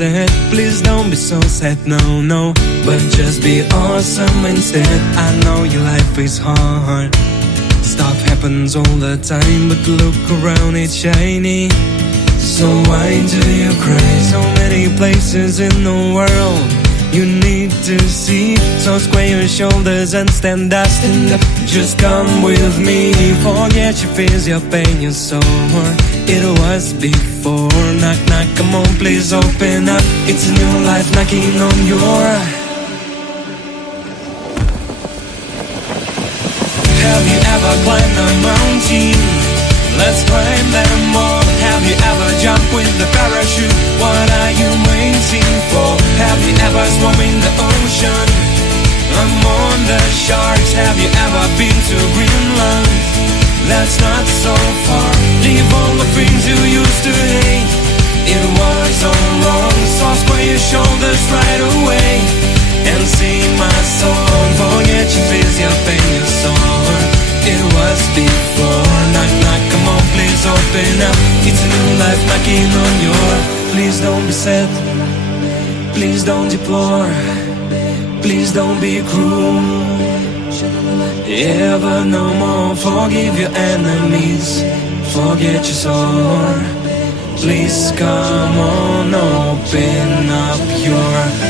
said, please don't be so sad, no, no, but just be awesome instead. I know your life is hard, stuff happens all the time, but look around, it's shiny. So why do you cry? So many places in the world you need to see. So square your shoulders and stand up, stand up. Just come with me. Forget your fears, your pain, your sorrow. It was before. Knock, knock, come on, please open up. It's a new life knocking on your. Have you ever climbed a mountain? Let's climb them all. Have you ever jumped with the parachute? What are you waiting for? Have you ever swum in the ocean? I'm on the sharks. Have you ever been to Greenland? That's not so far. Leave all the things you used to hate. It was all wrong. So square your shoulders right away and sing my song. Forget your fears, your pain, your sorrow. It was before. Knock, knock, come on, please open up. It's a new life knocking on your. Please don't be sad, please don't deplore, please don't be cruel. Ever no more. Forgive your enemies, forget your sorrow. Please come on, open up your